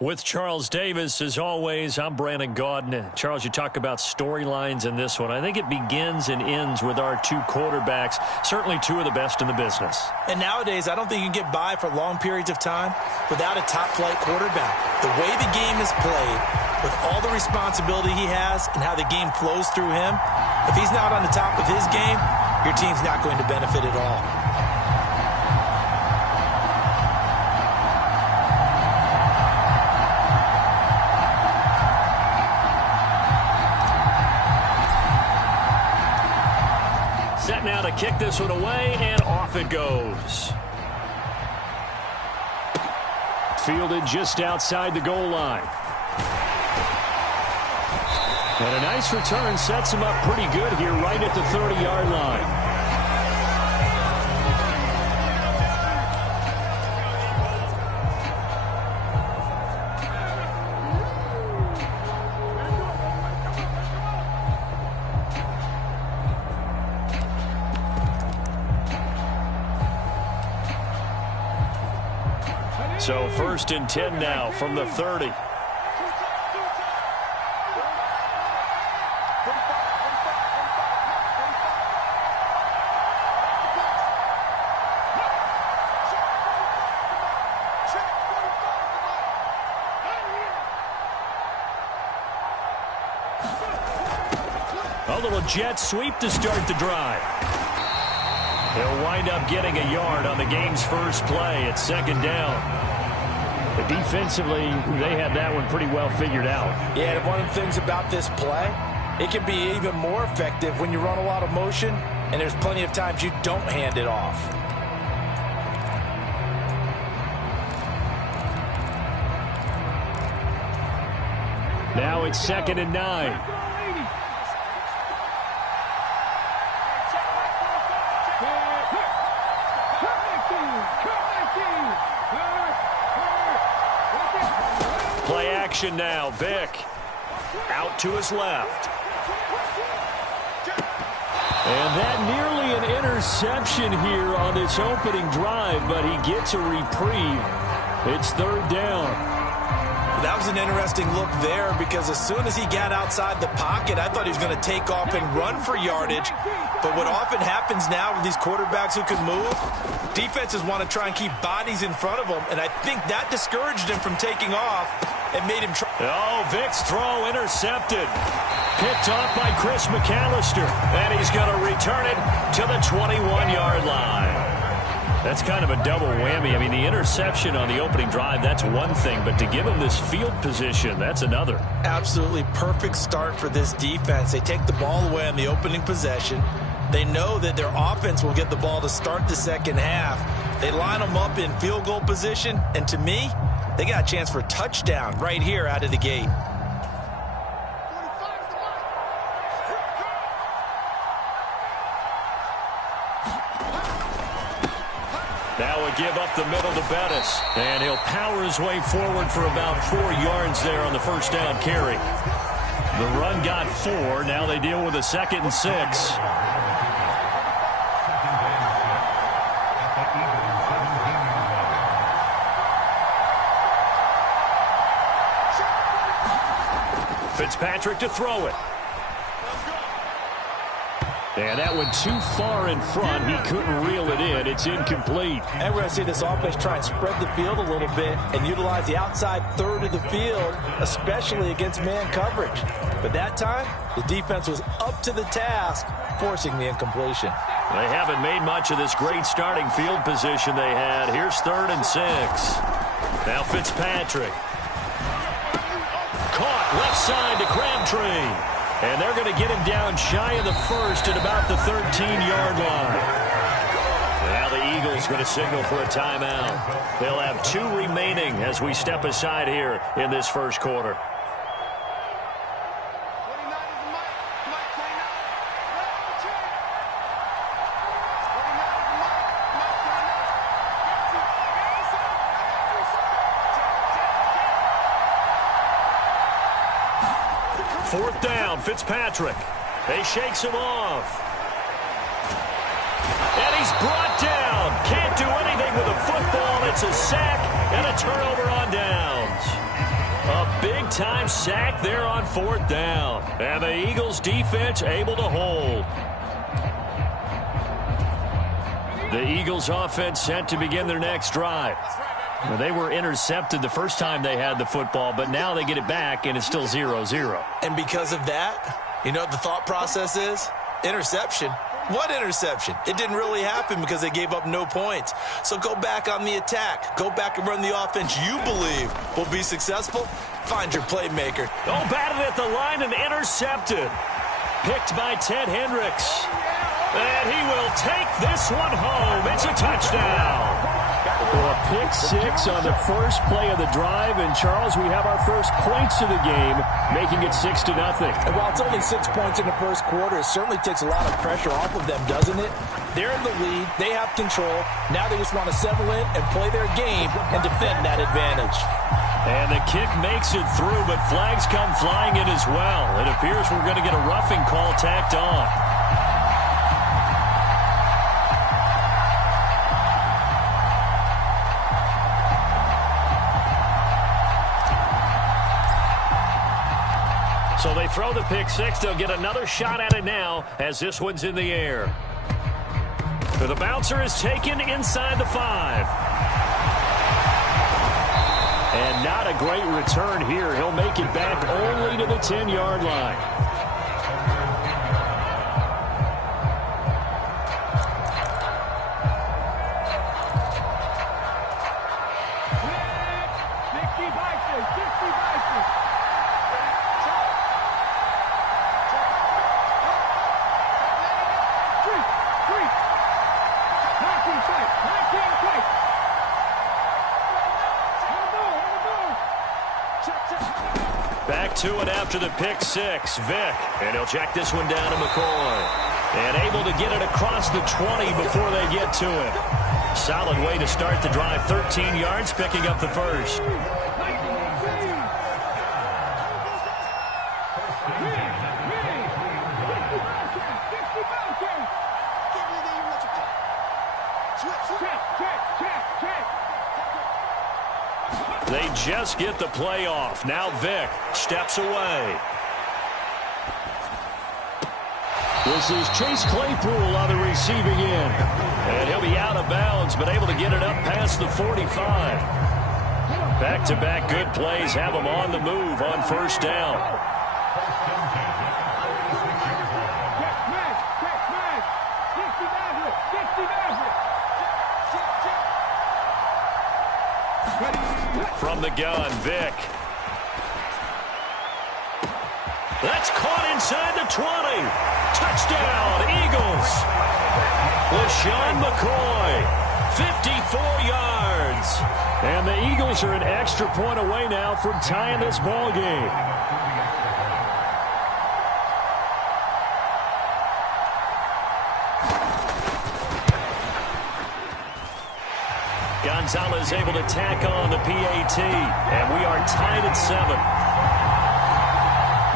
With Charles Davis, as always, I'm Brandon Gaudin. Charles, you talk about storylines in this one. I think it begins and ends with our two quarterbacks, certainly two of the best in the business. And nowadays, I don't think you can get by for long periods of time without a top-flight quarterback. The way the game is played, with all the responsibility he has and how the game flows through him, if he's not on the top of his game, your team's not going to benefit at all. Set now to kick this one away, and off it goes. Fielded just outside the goal line. And a nice return sets him up pretty good here right at the 30-yard line. So 1st and 10 now from the 30. A little jet sweep to start the drive. They'll wind up getting a yard on the game's first play at 2nd down. But defensively, they had that one pretty well figured out. Yeah, and one of the things about this play, it can be even more effective when you run a lot of motion, and there's plenty of times you don't hand it off. Now it's 2nd and 9. Play action now. Vick out to his left. And that nearly an interception here on this opening drive, but he gets a reprieve. It's 3rd down. That was an interesting look there because as soon as he got outside the pocket, I thought he was going to take off and run for yardage. But what often happens now with these quarterbacks who can move, defenses want to try and keep bodies in front of them, and I think that discouraged him from taking off and made him try. Oh, Vick's throw intercepted. Picked off by Chris McAllister, and he's going to return it to the 21-yard line. That's kind of a double whammy. I mean, the interception on the opening drive, that's one thing, but to give him this field position, that's another. Absolutely perfect start for this defense. They take the ball away on the opening possession. They know that their offense will get the ball to start the second half. They line them up in field goal position, and to me, they got a chance for a touchdown right here out of the gate. Now a give up the middle to Bettis. And he'll power his way forward for about 4 yards there on the first down carry. The run got 4. Now they deal with a 2nd and 6. Fitzpatrick to throw it. And that went too far in front. He couldn't reel it in. It's incomplete. And we're going to see this offense try and spread the field a little bit and utilize the outside third of the field, especially against man coverage. But that time, the defense was up to the task, forcing the incompletion. They haven't made much of this great starting field position they had. Here's 3rd and 6. Now Fitzpatrick. Caught left side to Crabtree. And they're going to get him down shy of the first at about the 13-yard line. Now the Eagles going to signal for a timeout. They'll have 2 remaining as we step aside here in this first quarter. Fourth down, Fitzpatrick. He shakes him off. And he's brought down. Can't do anything with a football. It's a sack and a turnover on downs. A big-time sack there on 4th down. And the Eagles defense able to hold. The Eagles offense set to begin their next drive. Well, they were intercepted the first time they had the football, but now they get it back, and it's still 0-0. And because of that, you know what the thought process is? Interception. What interception? It didn't really happen because they gave up no points. So go back on the attack. Go back and run the offense you believe will be successful. Find your playmaker. Oh, batted at the line and intercepted. Picked by Ted Hendricks. And he will take this one home. It's a touchdown. Well, a pick six on the first play of the drive. And, Charles, we have our first points of the game, making it 6-0. And while it's only 6 points in the first quarter, it certainly takes a lot of pressure off of them, doesn't it? They're in the lead. They have control. Now they just want to settle in and play their game and defend that advantage. And the kick makes it through, but flags come flying in as well. It appears we're going to get a roughing call tacked on. So they throw the pick six. They'll get another shot at it now as this one's in the air. The bouncer is taken inside the 5. And not a great return here. He'll make it back only to the 10-yard line. Back to it after the pick six. Vick. And he'll check this one down to McCoy. And able to get it across the 20 before they get to him. Solid way to start the drive. 13 yards, picking up the first. They just get the play off. Now Vick steps away. This is Chase Claypool on the receiving end. And he'll be out of bounds, but able to get it up past the 45. Back-to-back good plays have him on the move on first down. From the gun, Vick. That's caught inside the 20. Touchdown, Eagles. LaShawn McCoy, 54 yards. And the Eagles are an extra point away now from tying this ball game. Gonzalez able to tack on the PAT, and we are tied at 7.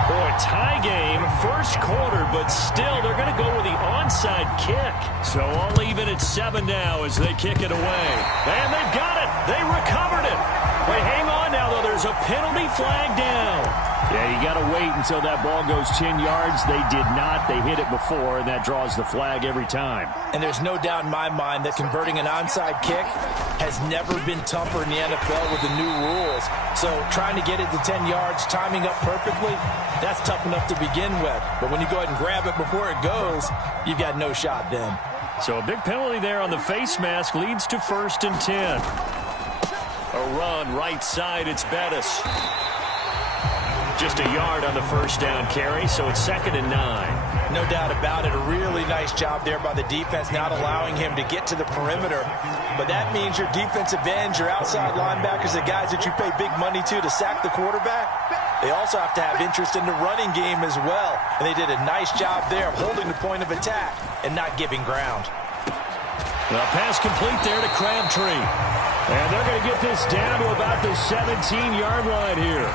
Boy, tie game, first quarter, but still they're going to go with the onside kick. So all even at 7 now as they kick it away. And they've got it. They recovered it. Wait, hang on now, though. There's a penalty flag down. Yeah, you got to wait until that ball goes 10 yards. They did not. They hit it before, and that draws the flag every time. And there's no doubt in my mind that converting an onside kick has never been tougher in the NFL with the new rules. So trying to get it to 10 yards, timing up perfectly, that's tough enough to begin with. But when you go ahead and grab it before it goes, you've got no shot then. So a big penalty there on the face mask leads to 1st and 10. A run right side, it's Bettis. Just a yard on the first down carry, so it's 2nd and 9. No doubt about it. A really nice job there by the defense, not allowing him to get to the perimeter. But that means your defensive ends, your outside linebackers, the guys that you pay big money to sack the quarterback, they also have to have interest in the running game as well. And they did a nice job there of holding the point of attack and not giving ground. The pass complete there to Crabtree. And they're going to get this down to about the 17-yard line here.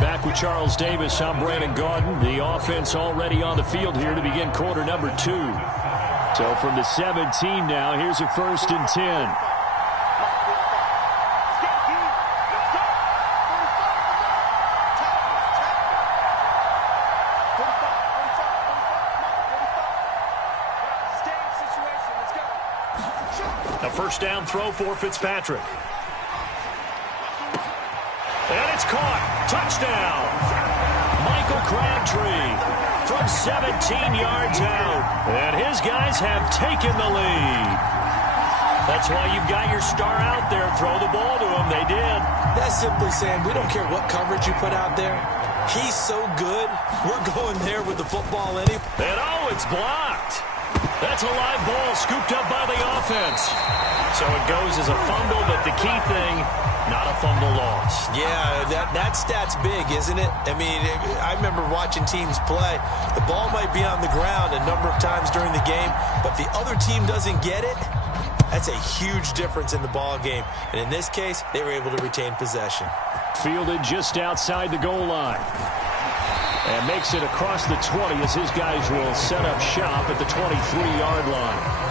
Back with Charles Davis, I'm Brandon Gaudin. The offense already on the field here to begin quarter number 2. So from the 17 now, here's a 1st and 10. A first down throw for Fitzpatrick. And it's caught. Touchdown. Michael Crabtree from 17 yards out. And his guys have taken the lead. That's why you've got your star out there. Throw the ball to him. They did. That's simply saying we don't care what coverage you put out there. He's so good. We're going there with the football anyway. And it's blocked. That's a live ball scooped up by the offense. So it goes as a fumble, but the key thing, not a fumble loss. Yeah, that stat's big, isn't it? I mean, I remember watching teams play. The ball might be on the ground a number of times during the game, but if the other team doesn't get it, that's a huge difference in the ball game. And in this case, they were able to retain possession. Fielded just outside the goal line. And makes it across the 20 as his guys will set up shop at the 23-yard line.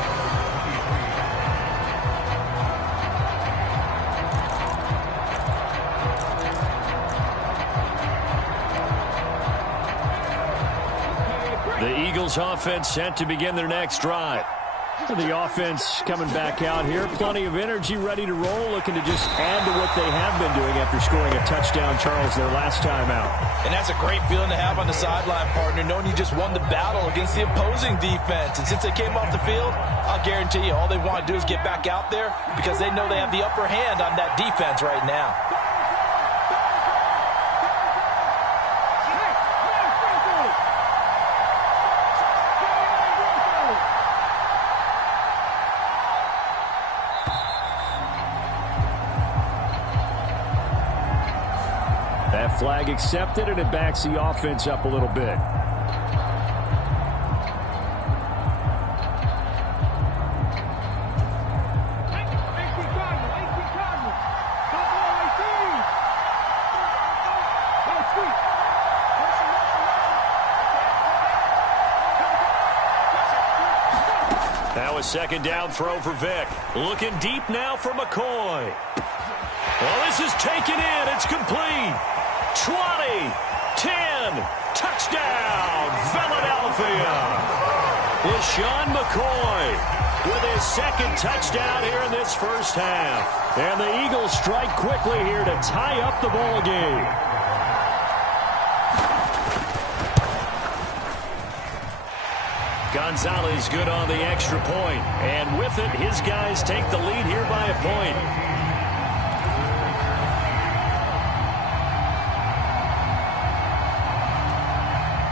The Eagles offense set to begin their next drive. The offense coming back out here. Plenty of energy, ready to roll, looking to just add to what they have been doing after scoring a touchdown, Charles, their last time out. And that's a great feeling to have on the sideline, partner, knowing you just won the battle against the opposing defense. And since they came off the field, I'll guarantee you all they want to do is get back out there because they know they have the upper hand on that defense right now. Flag accepted, and it backs the offense up a little bit. That was second down throw for Vic. Looking deep now for McCoy. Well, this is taken in. It's complete. 20, 10, touchdown, Philadelphia. LaShawn McCoy with his second touchdown here in this first half. And the Eagles strike quickly here to tie up the ball game. Gonzalez good on the extra point. And with it, his guys take the lead here by a point.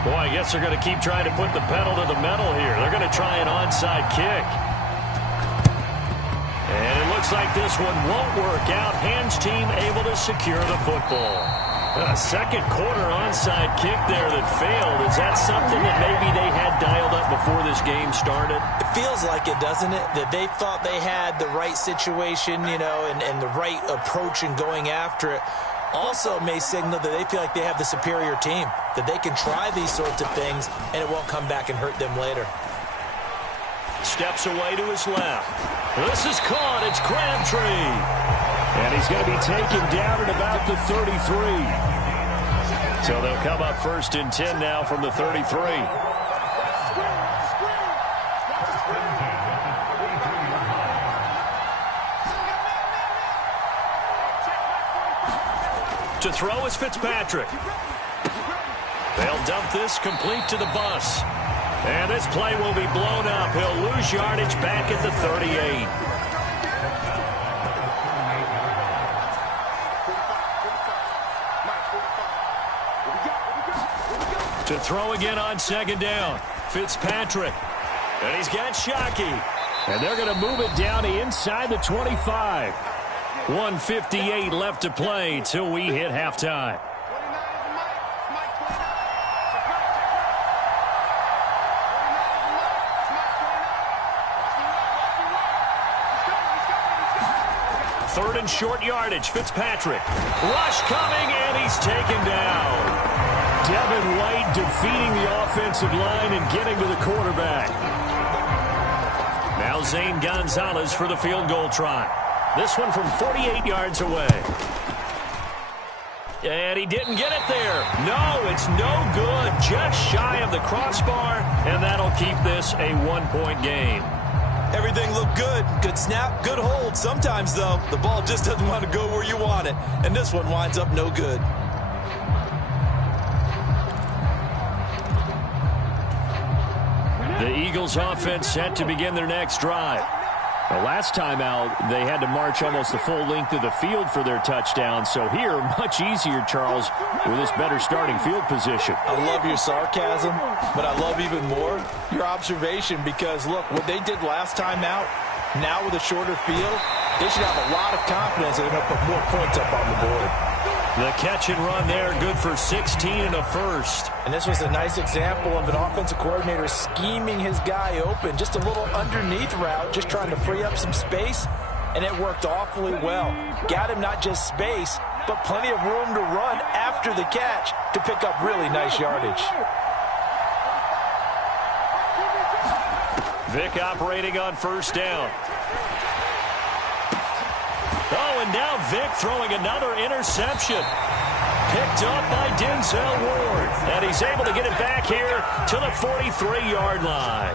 Boy, I guess they're going to keep trying to put the pedal to the metal here. They're going to try an onside kick. And it looks like this one won't work out. Hans team able to secure the football. A second quarter onside kick there that failed. Is that something that maybe they had dialed up before this game started? It feels like it, doesn't it? That they thought they had the right situation, you know, and the right approach in going after it. Also may signal that they feel like they have the superior team, that they can try these sorts of things and it won't come back and hurt them later. Steps away to his left. This is caught. It's Crabtree. And he's going to be taken down at about the 33. So they'll come up 1st and 10 now from the 33. To throw is Fitzpatrick. They'll dump this complete to the bus. And this play will be blown up. He'll lose yardage back at the 38. To throw again on second down. Fitzpatrick. And he's got Shockey. And they're going to move it down to inside the 25. 1:58 left to play till we hit halftime. Third and short yardage. Fitzpatrick. Rush coming, and he's taken down. Devin White defeating the offensive line and getting to the quarterback. Now Zane Gonzalez for the field goal try. This one from 48 yards away. And he didn't get it there. No, it's no good. Just shy of the crossbar, and that'll keep this a one-point game. Everything looked good. Good snap, good hold. Sometimes, though, the ball just doesn't want to go where you want it. And this one winds up no good. The Eagles offense set to begin their next drive. The last time out, they had to march almost the full length of the field for their touchdown. So here, much easier, Charles, with this better starting field position. I love your sarcasm, but I love even more your observation because, look, what they did last time out, now with a shorter field, they should have a lot of confidence that they're going to put more points up on the board. The catch and run there, good for 16 and a first. And this was a nice example of an offensive coordinator scheming his guy open. Just a little underneath route, just trying to free up some space, and it worked awfully well. Got him not just space, but plenty of room to run after the catch to pick up really nice yardage. Vic operating on first down. Oh, and now Vic throwing another interception. Picked up by Denzel Ward. And he's able to get it back here to the 43-yard line.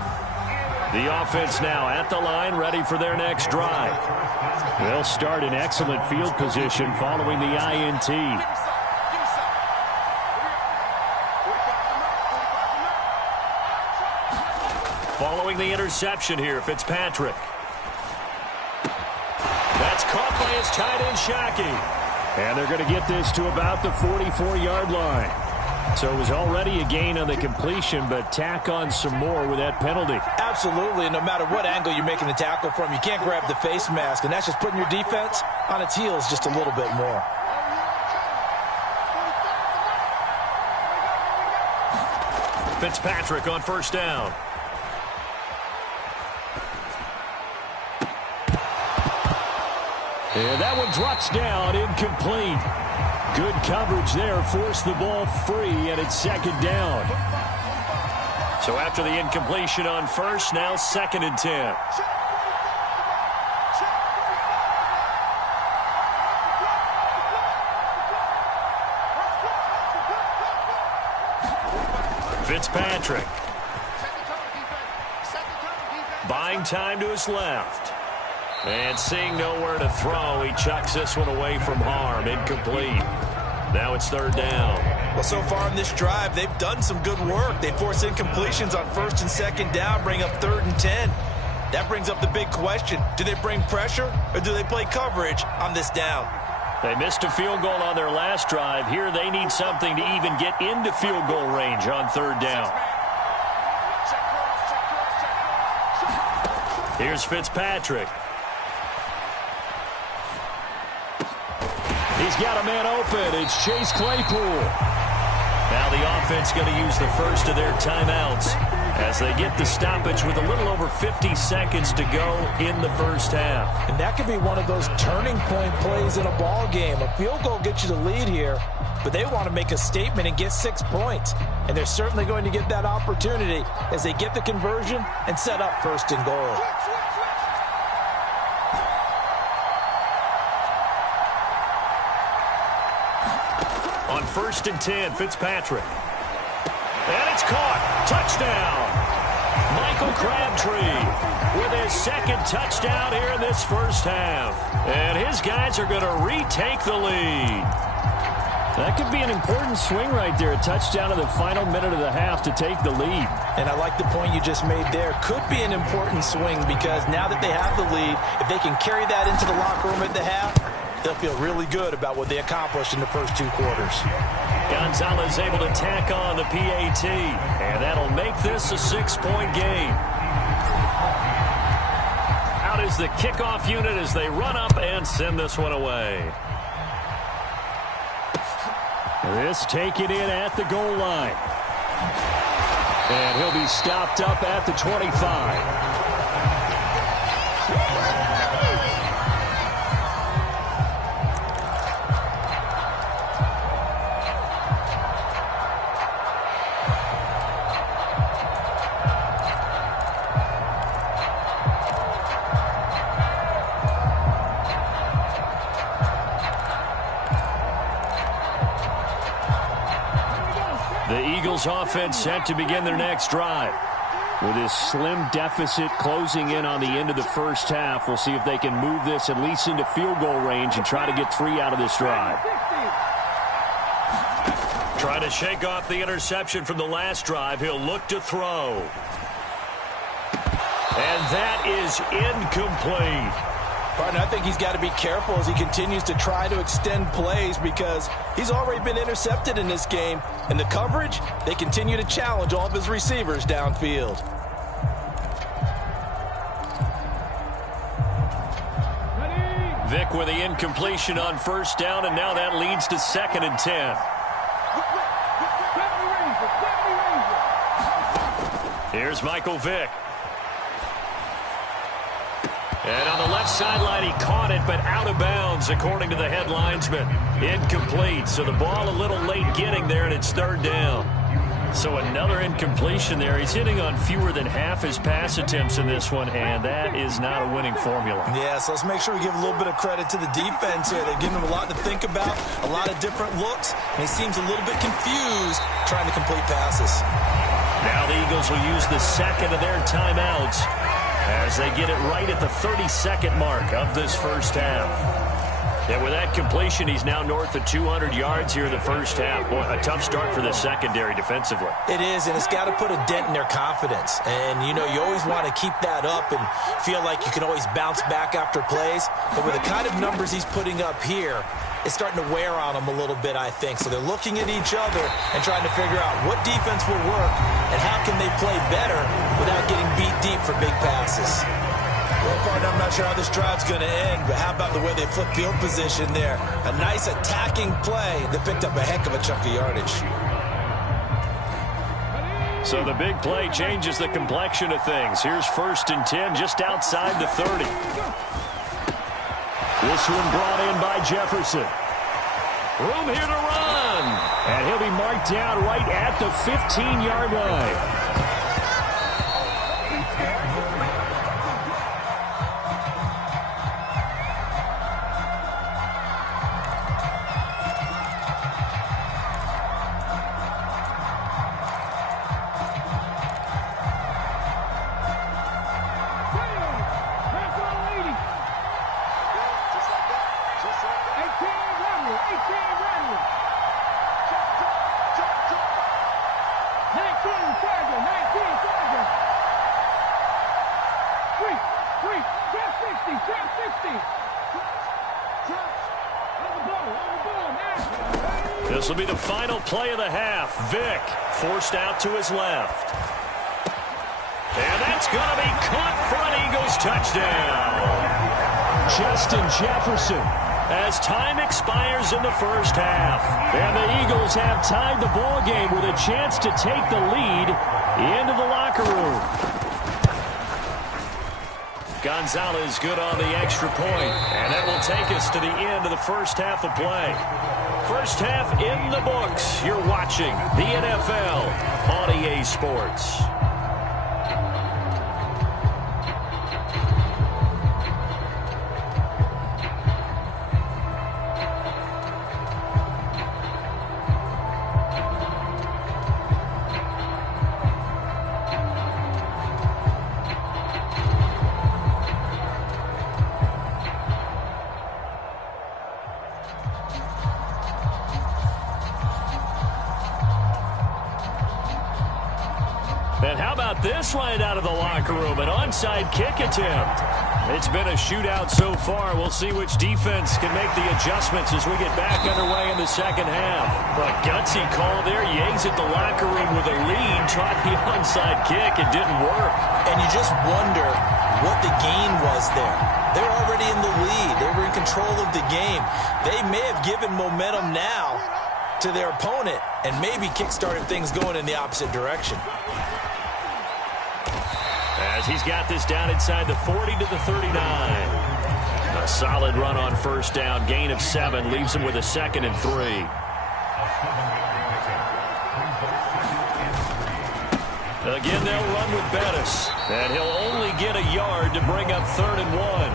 The offense now at the line, ready for their next drive. They'll start in excellent field position following the INT. Following the interception here, Fitzpatrick. That's caught by his tight end, Shockey. And they're going to get this to about the 44-yard line. So it was already a gain on the completion, but tack on some more with that penalty. Absolutely, and no matter what angle you're making the tackle from, you can't grab the face mask, and that's just putting your defense on its heels just a little bit more. Fitzpatrick on first down. And that one drops down, incomplete. Good coverage there, forced the ball free, and it's second down. So after the incompletion on first, now 2nd and 10. Fitzpatrick. Buying time to his left. And seeing nowhere to throw, he chucks this one away from harm. Incomplete. Now it's 3rd down. Well, so far in this drive, they've done some good work. They force incompletions on 1st and 2nd down, bring up 3rd and 10. That brings up the big question. Do they bring pressure or do they play coverage on this down? They missed a field goal on their last drive. Here they need something to even get into field goal range on 3rd down. Here's Fitzpatrick. He's got a man open. It's Chase Claypool. Now the offense going to use the first of their timeouts as they get the stoppage with a little over 50 seconds to go in the first half. And that could be one of those turning point plays in a ball game. A field goal gets you the lead here, but they want to make a statement and get 6 points. And they're certainly going to get that opportunity as they get the conversion and set up 1st and goal. On 1st and 10, Fitzpatrick. And it's caught. Touchdown. Michael Crabtree with his 2nd touchdown here in this first half. And his guys are going to retake the lead. That could be an important swing right there. A touchdown in the final minute of the half to take the lead. And I like the point you just made there. Could be an important swing because now that they have the lead, if they can carry that into the locker room at the half, they'll feel really good about what they accomplished in the first 2 quarters. Gonzalez able to tack on the PAT, and that'll make this a 6-point game. Out is the kickoff unit as they run up and send this one away. This taken in at the goal line. And he'll be stopped up at the 25. Eagles offense set to begin their next drive. With this slim deficit closing in on the end of the first half, we'll see if they can move this at least into field goal range and try to get 3 out of this drive. Trying to shake off the interception from the last drive. He'll look to throw. And that is incomplete. Partner, I think he's got to be careful as he continues to try to extend plays because he's already been intercepted in this game. And the coverage, they continue to challenge all of his receivers downfield. Vic with the incompletion on first down, and now that leads to 2nd and 10. Here's Michael Vick. And on the left sideline, he caught it, but out of bounds, according to the head linesman. Incomplete, so the ball a little late getting there, and it's 3rd down. So another incompletion there. He's hitting on fewer than half his pass attempts in this one, and that is not a winning formula. Yeah, so let's make sure we give a little bit of credit to the defense here. They've given him a lot to think about, a lot of different looks, and he seems a little bit confused trying to complete passes. Now the Eagles will use the 2nd of their timeouts as they get it right at the 32nd mark of this first half. And with that completion, he's now north of 200 yards here in the first half. Boy, a tough start for the secondary defensively. It is, and it's got to put a dent in their confidence. And, you know, you always want to keep that up and feel like you can always bounce back after plays. But with the kind of numbers he's putting up here, it's starting to wear on them a little bit, I think. So they're looking at each other and trying to figure out what defense will work and how can they play better without getting beat deep for big passes. Well, partner, I'm not sure how this drive's going to end, but how about the way they flip field position there? A nice attacking play that picked up a heck of a chunk of yardage. So the big play changes the complexion of things. Here's 1st and 10 just outside the 30. This one brought in by Jefferson. Room here to run. And he'll be marked down right at the 15-yard line. This will be the final play of the half. Vick forced out to his left. And that's going to be caught for an Eagles touchdown. Justin Jefferson. As time expires in the first half. And the Eagles have tied the ball game with a chance to take the lead into the locker room. Gonzalez good on the extra point. And that will take us to the end of the first half of play. First half in the books. You're watching the NFL on EA Sports. And how about this right out of the locker room? An onside kick attempt. It's been a shootout so far. We'll see which defense can make the adjustments as we get back underway in the second half. A gutsy call there. Yates at the locker room with a lead. Tried the onside kick. It didn't work. And you just wonder what the gain was there. They're already in the lead. They were in control of the game. They may have given momentum now to their opponent and maybe kick-started things going in the opposite direction. As he's got this down inside the 40 to the 39. A solid run on first down. Gain of 7 leaves him with a 2nd and 3. Again, they'll run with Bettis. And he'll only get a yard to bring up 3rd and 1.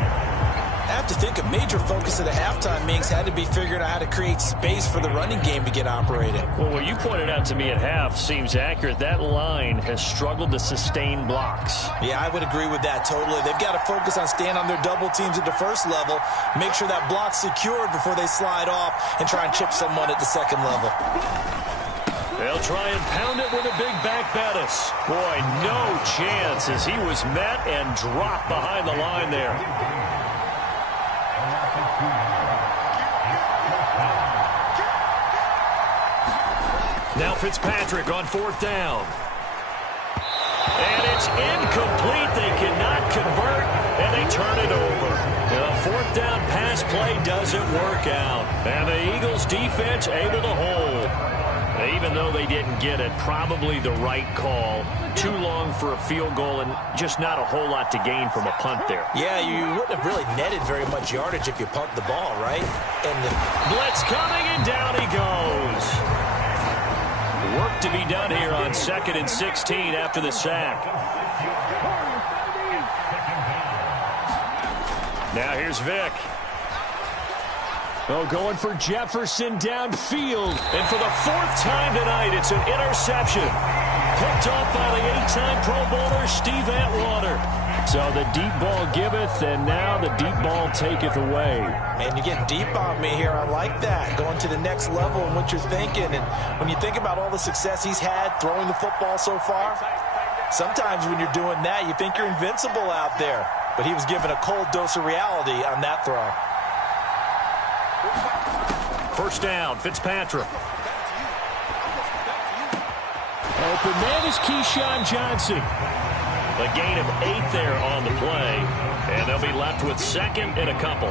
to think a major focus at the halftime meetings had to be figuring out how to create space for the running game to get operating. Well, what you pointed out to me at half seems accurate. That line has struggled to sustain blocks. Yeah, I would agree with that totally. They've got to focus on staying on their double teams at the first level, make sure that block's secured before they slide off and try and chip someone at the second level. They'll try and pound it with a big back Bettis. Boy, no chance as he was met and dropped behind the line there. Now Fitzpatrick on 4th down. And it's incomplete. They cannot convert, and they turn it over. The 4th down pass play doesn't work out. And the Eagles defense able to hold. Even though they didn't get it, probably the right call. Too long for a field goal and just not a whole lot to gain from a punt there. Yeah, you wouldn't have really netted very much yardage if you pumped the ball, right? And the blitz coming, and down he goes. Work to be done here on 2nd and 16 after the sack. Now here's Vick. Oh, going for Jefferson downfield. And for the 4th time tonight, it's an interception. Picked off by the 8-time Pro Bowler, Steve Atwater. So the deep ball giveth, and now the deep ball taketh away. Man, you're getting deep on me here. I like that. Going to the next level in what you're thinking. And when you think about all the success he's had throwing the football so far, sometimes when you're doing that, you think you're invincible out there. But he was given a cold dose of reality on that throw. 1st down, Fitzpatrick. Open man is Keyshawn Johnson. A gain of 8 there on the play. And they'll be left with 2nd and a couple.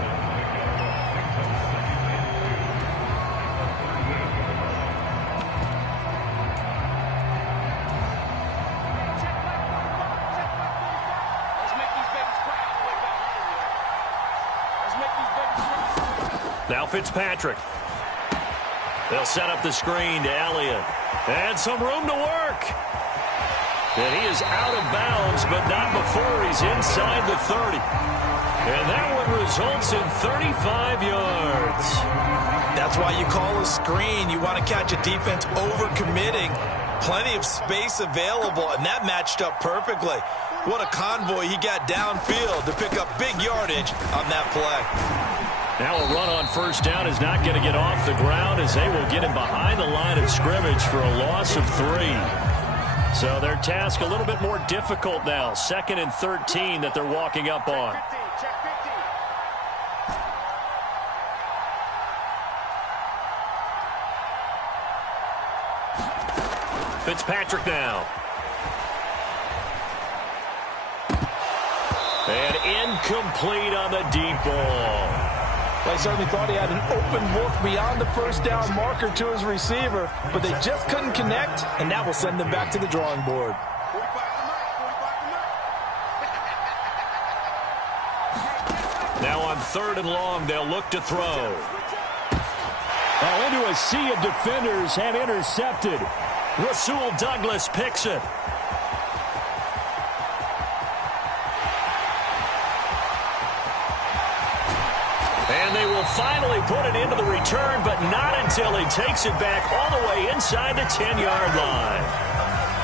Now Fitzpatrick. They'll set up the screen to Elliott. And some room to work. And he is out of bounds, but not before he's inside the 30. And that one results in 35 yards. That's why you call a screen. You want to catch a defense overcommitting. Plenty of space available, and that matched up perfectly. What a convoy he got downfield to pick up big yardage on that play. Now a run on 1st down is not going to get off the ground as they will get him behind the line of scrimmage for a loss of 3. So their task a little bit more difficult now. 2nd and 13 that they're walking up on. Fitzpatrick now. And incomplete on the deep ball. I certainly thought he had an open look beyond the 1st down marker to his receiver, but they just couldn't connect, and that will send them back to the drawing board. Now on 3rd and long, they'll look to throw. Oh, into a sea of defenders and intercepted. Rasul Douglas picks it. And they will finally put it into the return, but not until he takes it back all the way inside the 10-yard line.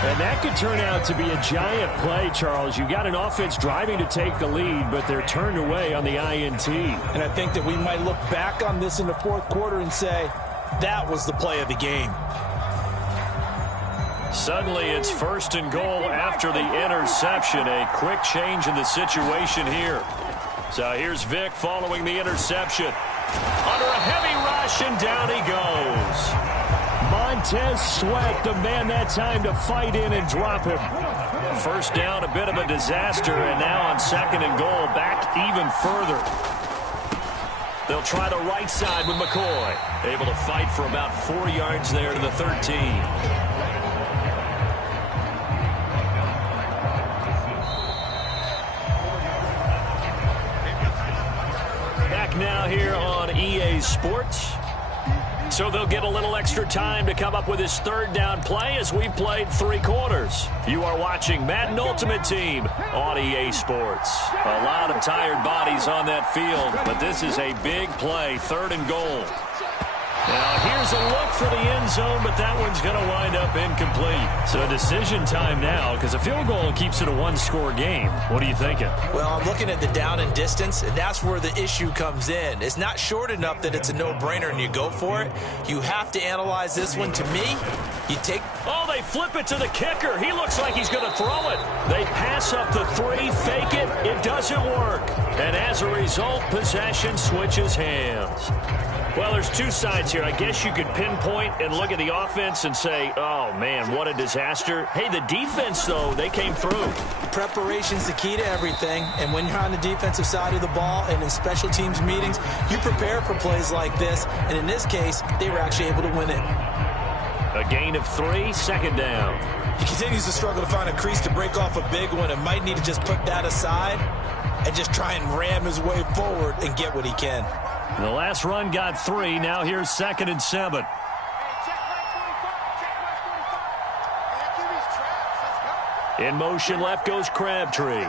And that could turn out to be a giant play, Charles. You got an offense driving to take the lead, but they're turned away on the INT. And I think that we might look back on this in the 4th quarter and say, that was the play of the game. Suddenly it's 1st and goal after the interception. A quick change in the situation here. So here's Vick following the interception. Under a heavy rush, and down he goes. Montez Sweat, the man that time to fight in and drop him. 1st down, a bit of a disaster, and now on 2nd and goal, back even further. They'll try the right side with McCoy. Able to fight for about 4 yards there to the 13. Now here on EA Sports. So they'll get a little extra time to come up with his third down play as we've played 3 quarters. You are watching Madden Ultimate Team on EA Sports. A lot of tired bodies on that field, but this is a big play, 3rd and goal. Now, here's a look for the end zone, but that one's going to wind up incomplete. So decision time now, because a field goal keeps it a 1-score game. What are you thinking? Well, I'm looking at the down and distance, and that's where the issue comes in. It's not short enough that it's a no-brainer and you go for it. You have to analyze this one. To me, you take... Oh, they flip it to the kicker. He looks like he's going to throw it. They pass up the 3, fake it. It doesn't work. And as a result, possession switches hands. Well, there's 2 sides here. I guess you could pinpoint and look at the offense and say, oh, man, what a disaster. Hey, the defense, though, they came through. Preparation's the key to everything. And when you're on the defensive side of the ball and in special teams meetings, you prepare for plays like this. And in this case, they were actually able to win it. A gain of 3, 2nd down. He continues to struggle to find a crease to break off a big one and might need to just put that aside and just try and ram his way forward and get what he can. The last run got 3. Now here's 2nd and 7. In motion left goes Crabtree.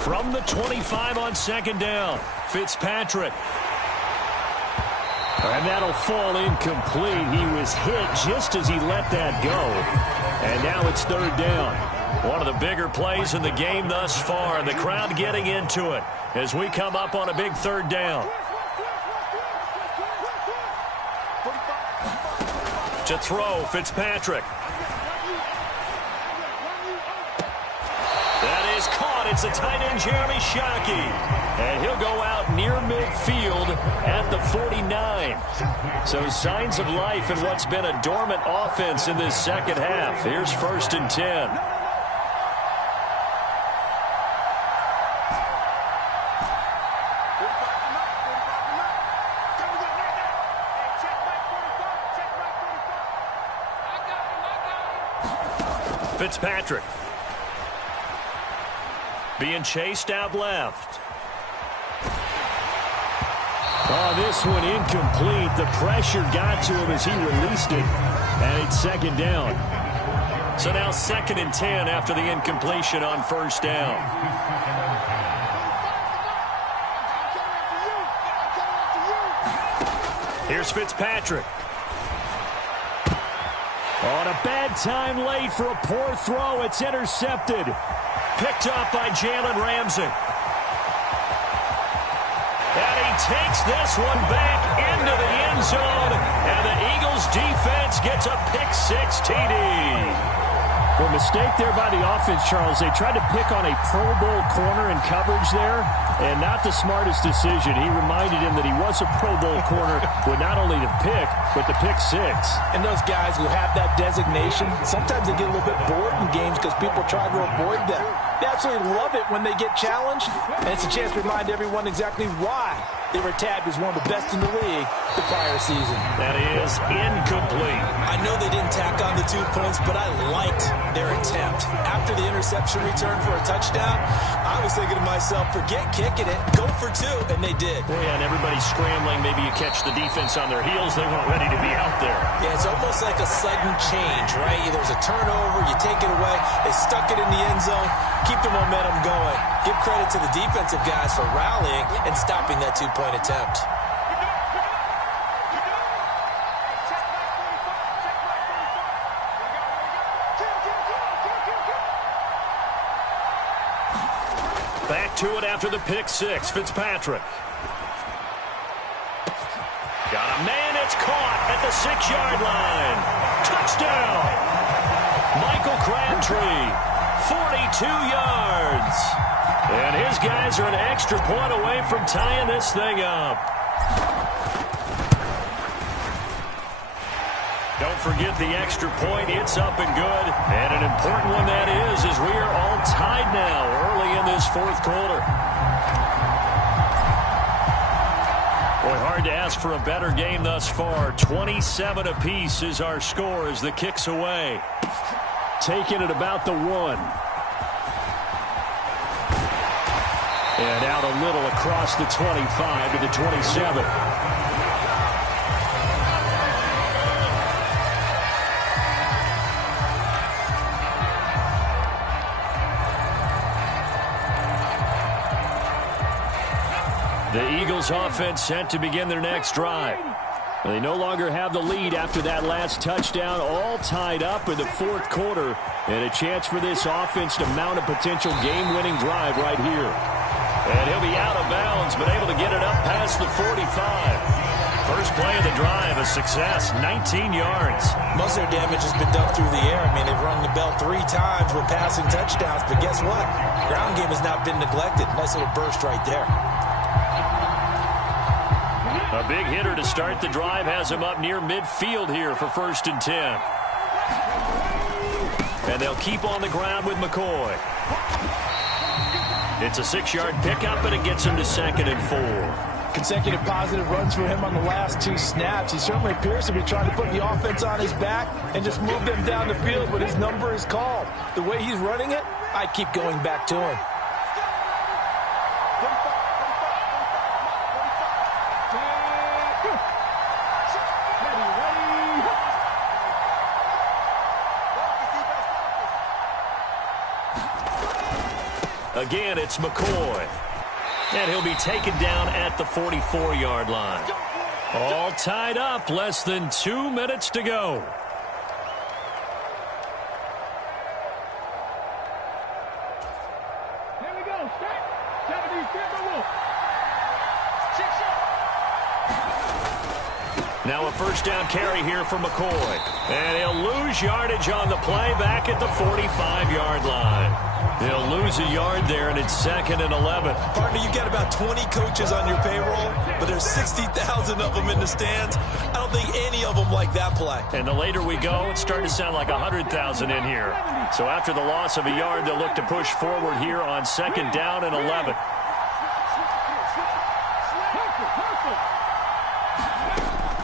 From the 25 on 2nd down, Fitzpatrick. And that'll fall incomplete. He was hit just as he let that go. And now it's 3rd down. One of the bigger plays in the game thus far, and the crowd getting into it as we come up on a big 3rd down. To throw, Fitzpatrick. That is caught. It's a tight end, Jeremy Shockey. And he'll go out near midfield at the 49. So signs of life in what's been a dormant offense in this second half. Here's 1st and 10. Fitzpatrick being chased out left. Oh, this one incomplete. The pressure got to him as he released it, and it's 2nd down. So now 2nd and 10 after the incompletion on 1st down. Here's Fitzpatrick. On a bad time late for a poor throw. It's intercepted. Picked up by Jalen Ramsey. And he takes this one back into the end zone. And the Eagles defense gets a pick-6 TD. Well, mistake there by the offense, Charles. They tried to pick on a Pro Bowl corner in coverage there, and not the smartest decision. He reminded him that he was a Pro Bowl corner with not only the pick, but the pick-6. And those guys who have that designation, sometimes they get a little bit bored in games because people try to avoid them. They absolutely love it when they get challenged, and it's a chance to remind everyone exactly why they were tabbed as one of the best in the league the prior season. That is incomplete. I know they didn't tack on the 2 points, but I liked their attempt. After the interception return for a touchdown, I was thinking to myself, forget kicking it, go for 2, and they did. Well, yeah, and everybody's scrambling. Maybe you catch the defense on their heels. They weren't ready to be out there. Yeah, it's almost like a sudden change, right? There's a turnover, you take it away, they stuck it in the end zone, keep the momentum going. Give credit to the defensive guys for rallying and stopping that 2-point attempt. Back to it after the pick-6. Fitzpatrick. Got a man. It's caught at the 6-yard line. Touchdown. Michael Crabtree. 42 yards. And his guys are an extra point away from tying this thing up. Don't forget the extra point. It's up and good. And an important one that is, as we are all tied now early in this 4th quarter. Boy, hard to ask for a better game thus far. 27 apiece is our score as the kick's away. Taking it about the 1. And out a little across the 25 to the 27. The Eagles offense set to begin their next drive. They no longer have the lead after that last touchdown, all tied up in the fourth quarter, and a chance for this offense to mount a potential game-winning drive right here. And he'll be out of bounds, but able to get it up past the 45. First play of the drive, a success, 19 yards. Most of their damage has been done through the air. I mean, they've rung the bell 3 times with passing touchdowns, but guess what? Ground game has not been neglected. Nice little burst right there. A big hitter to start the drive has him up near midfield here for 1st and 10. And they'll keep on the ground with McCoy. It's a 6-yard pickup, and it gets him to 2nd and 4. Consecutive positive runs for him on the last 2 snaps. He certainly appears to be trying to put the offense on his back and just move them down the field, but his number is called. The way he's running it, I keep going back to him. Again, it's McCoy. And he'll be taken down at the 44-yard line. All tied up, less than 2 minutes to go. Here we go. Start. 70-0. Now a 1st down carry here for McCoy. And he'll lose yardage on the play back at the 45-yard line. He'll lose a yard there, and it's 2nd and 11. Partner, you got about 20 coaches on your payroll, but there's 60,000 of them in the stands. I don't think any of them like that play. And the later we go, it's starting to sound like 100,000 in here. So after the loss of a yard, they'll look to push forward here on 2nd down and 11.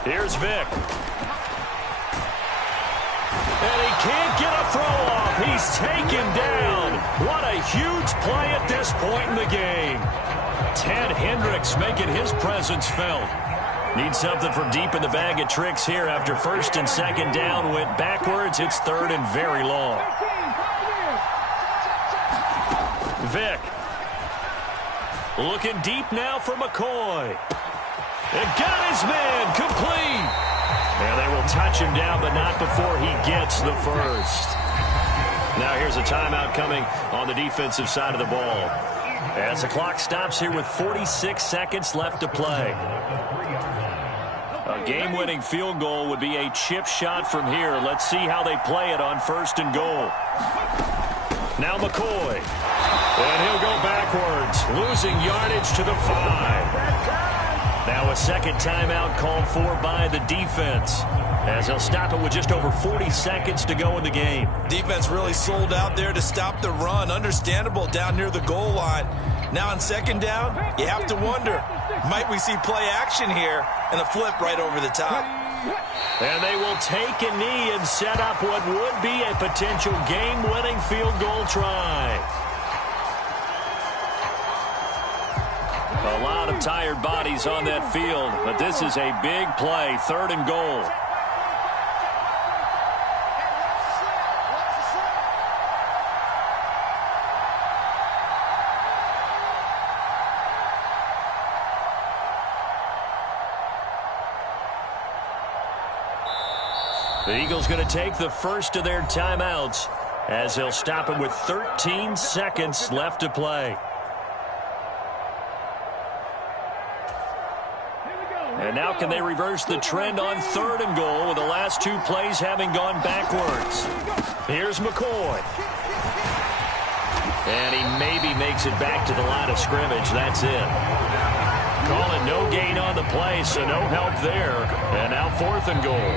Here's Vic. And he can't get a throw off. He's taken down. What a huge play at this point in the game. Ted Hendricks making his presence felt. Needs something from deep in the bag of tricks here after 1st and 2nd down. Went backwards. It's 3rd and very long. Vic. Looking deep now for McCoy. And got his man complete. And they will touch him down, but not before he gets the first. Now here's a timeout coming on the defensive side of the ball. As the clock stops here with 46 seconds left to play. A game-winning field goal would be a chip shot from here. Let's see how they play it on 1st and goal. Now McCoy. And he'll go backwards, losing yardage to the 5. Now a 2nd timeout called for by the defense, as they'll stop it with just over 40 seconds to go in the game. Defense really sold out there to stop the run. Understandable down near the goal line. Now on 2nd down, you have to wonder, might we see play action here and a flip right over the top? And they will take a knee and set up what would be a potential game-winning field goal try. A lot of tired bodies on that field, but this is a big play, 3rd and goal. The Eagles going to take the first of their timeouts as they'll stop it with 13 seconds left to play. And now can they reverse the trend on 3rd and goal with the last 2 plays having gone backwards? Here's McCoy. And he maybe makes it back to the line of scrimmage. That's it. Call it no gain on the play, so no help there. And now 4th and goal.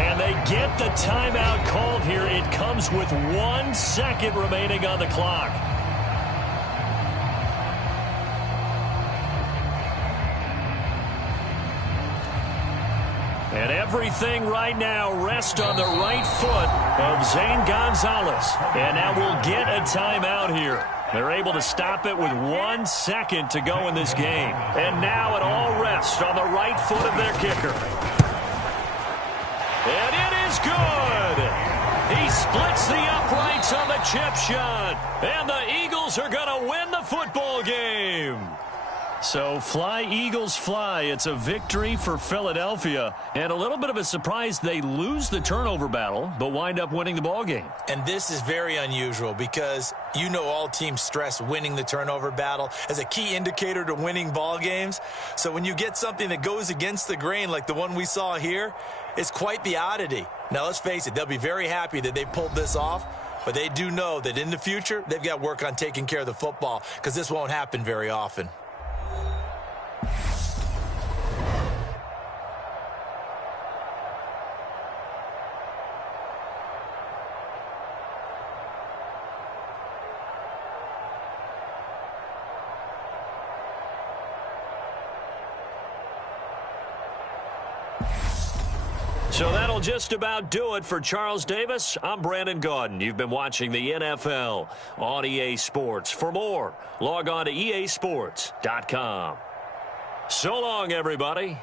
And they get the timeout called here. It comes with 1 second remaining on the clock. And everything right now rests on the right foot of Zane Gonzalez. And now we'll get a timeout here. They're able to stop it with 1 second to go in this game. And now it all rests on the right foot of their kicker. And it is good. He splits the uprights on the chip shot. And the Eagles are going to win the football game. So fly, Eagles, fly. It's a victory for Philadelphia. And a little bit of a surprise, they lose the turnover battle, but wind up winning the ball game. And this is very unusual because you know all teams stress winning the turnover battle as a key indicator to winning ball games. So when you get something that goes against the grain like the one we saw here, it's quite the oddity. Now, let's face it, they'll be very happy that they pulled this off, but they do know that in the future, they've got work on taking care of the football because this won't happen very often. So that'll just about do it for Charles Davis. I'm Brandon Gaudin. You've been watching the NFL on EA Sports. For more, log on to easports.com. So long, everybody.